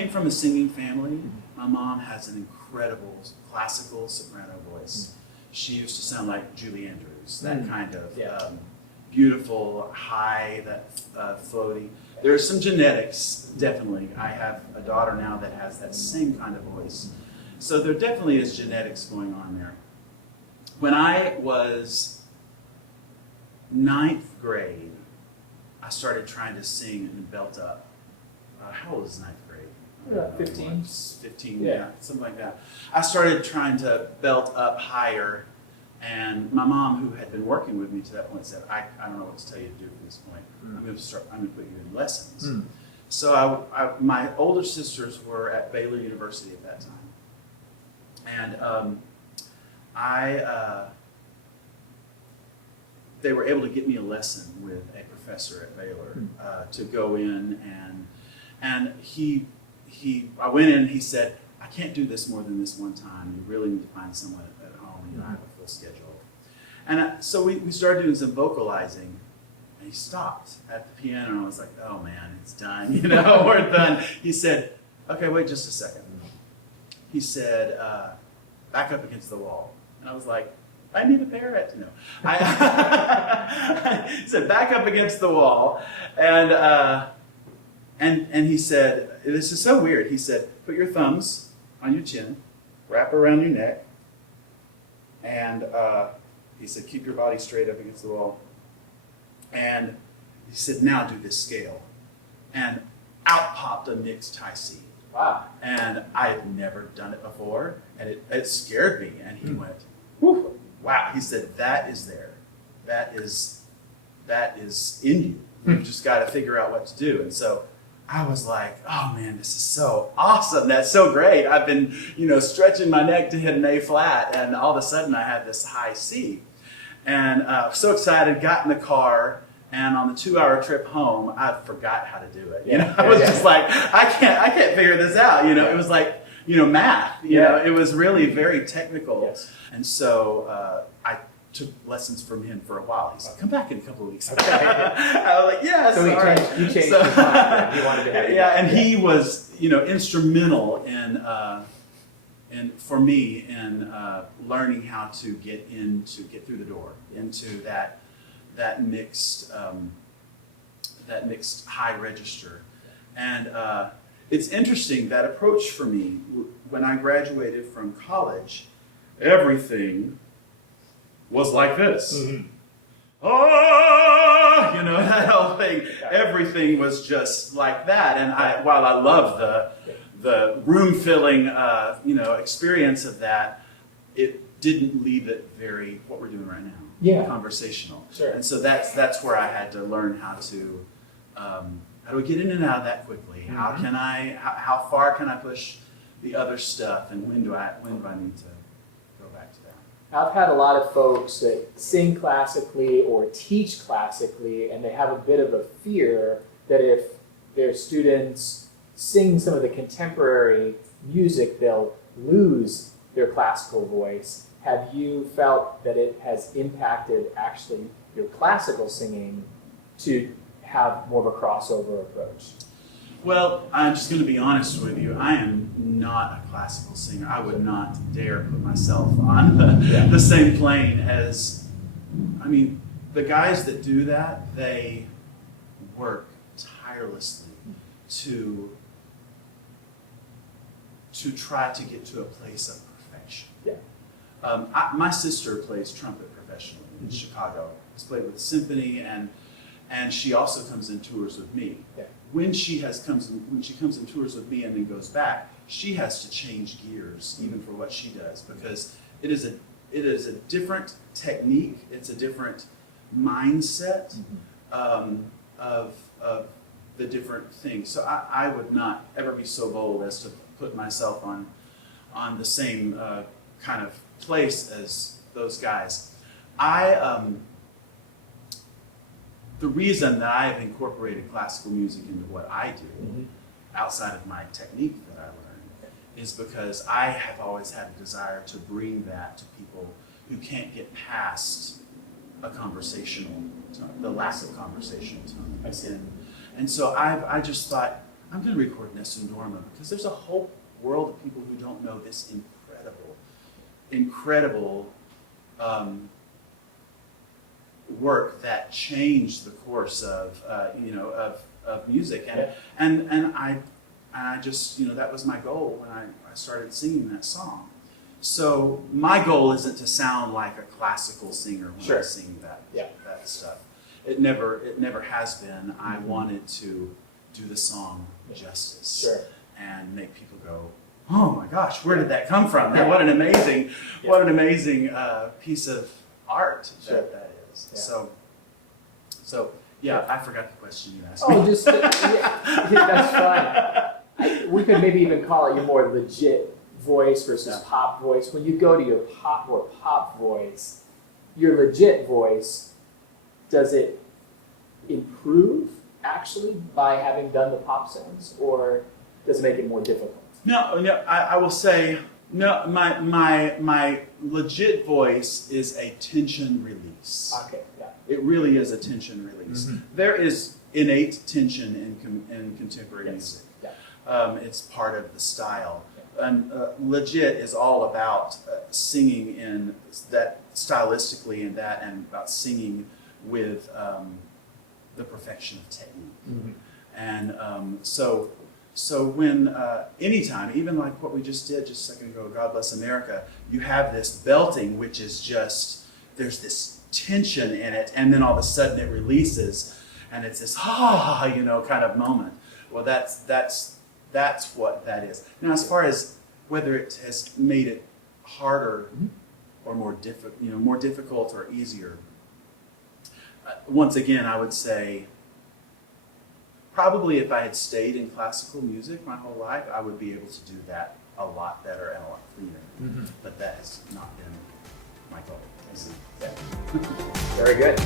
came from a singing family. My mom has an incredible classical soprano voice. She used to sound like Julie Andrews, that kind of beautiful, high, that floaty. There are some genetics, definitely. I have a daughter now that has that same kind of voice. So there definitely is genetics going on there. When I was ninth grade, I started trying to sing and belt up. How old is ninth grade? 15. 15, yeah, something like that. I started trying to belt up higher, and my mom, who had been working with me to that point, said, I don't know what to tell you to do from this point. I'm going to put you in lessons. So my older sisters were at Baylor University at that time. And they were able to get me a lesson with a professor at Baylor to go in, and I went in and he said, I can't do this more than this one time. You really need to find someone at home. I have a full schedule. And so we started doing some vocalizing, and he stopped at the piano, and I was like, oh man, it's done, we're done. He said, okay, wait just a second. He said, back up against the wall. And I was like, I need a parrot. No. He said, back up against the wall. And he said, this is so weird. He said, put your thumbs on your chin, wrap around your neck, and he said, keep your body straight up against the wall. And he said, now do this scale. And out popped a mixed high C. Wow. And I had never done it before, and it scared me. And he went, whew, wow. He said, that is there. That is in you. You've just got to figure out what to do. And so I was like, oh man, this is so awesome. That's so great. I've been, stretching my neck to hit an A flat, and all of a sudden I had this high C. And so excited, got in the car, and on the 2-hour trip home, I forgot how to do it. I was just like, I can't figure this out. It was like, math. It was really very technical. Yes. And so I took lessons from him for a while. He said, come back in a couple of weeks. Okay. I was like, yes. So you changed his mind. He wanted to have you back. And he was, instrumental in for me in learning how to get through the door into that mixed high register. And it's interesting, that approach for me, when I graduated from college, everything was like this. Oh, that whole thing. Everything was just like that. And while I love the room filling, experience of that, it didn't leave it very, what we're doing right now, conversational. Sure. And so that's where I had to learn how do I get in and out of that quickly? How far can I push the other stuff, and when do I need to go back to that? I've had a lot of folks that sing classically or teach classically, and they have a bit of a fear that if their students sing some of the contemporary music, they'll lose their classical voice. Have you felt that it has impacted actually your classical singing to have more of a crossover approach? Well, I'm just going to be honest with you. I am not a classical singer. I would not dare put myself on the same plane as, the guys that do that, they work tirelessly to try to get to a place of perfection. Yeah. My sister plays trumpet professionally in Chicago. She's played with the symphony, and she also comes in tours with me. Yeah. When she comes in tours with me and then goes back, she has to change gears even for what she does, because it is a different technique. It's a different mindset of the different things. So I would not ever be so bold as to put myself on the same kind of place as those guys. The reason that I have incorporated classical music into what I do, outside of my technique that I learned, is because I have always had a desire to bring that to people who can't get past a conversational tone, the lack of conversational tone. And so I just thought, I'm going to record Nessun Dorma because there's a whole world of people who don't know this incredible work that changed the course of music, and I just, that was my goal when I started singing that song. So my goal isn't to sound like a classical singer when I sing that stuff. It never has been. I wanted to do the song justice and make people go, oh my gosh, where did that come from? What an amazing piece of art that is. Yeah. So yeah, I forgot the question you asked me. Oh, just that's fine. We could maybe even call it your more legit voice versus pop voice. When you go to your pop voice, your legit voice, does it improve actually by having done the pop songs, or does it make it more difficult? No, I will say, no, my legit voice is a tension release. Okay, yeah. It really is a tension release. Mm-hmm. There is innate tension in contemporary music. Yeah. It's part of the style. And legit is all about singing in that stylistically and about singing with the perfection of technique. Mm-hmm. And so when anytime, even like what we just did just a second ago, God Bless America, you have this belting, which is just, there's this tension in it, and then all of a sudden it releases, and it's this kind of moment. Well, that's what that is. Now, as far as whether it has made it harder or more difficult or easier, once again, I would say probably if I had stayed in classical music my whole life, I would be able to do that a lot better and a lot cleaner. Mm-hmm. But that has not been my goal. Very good.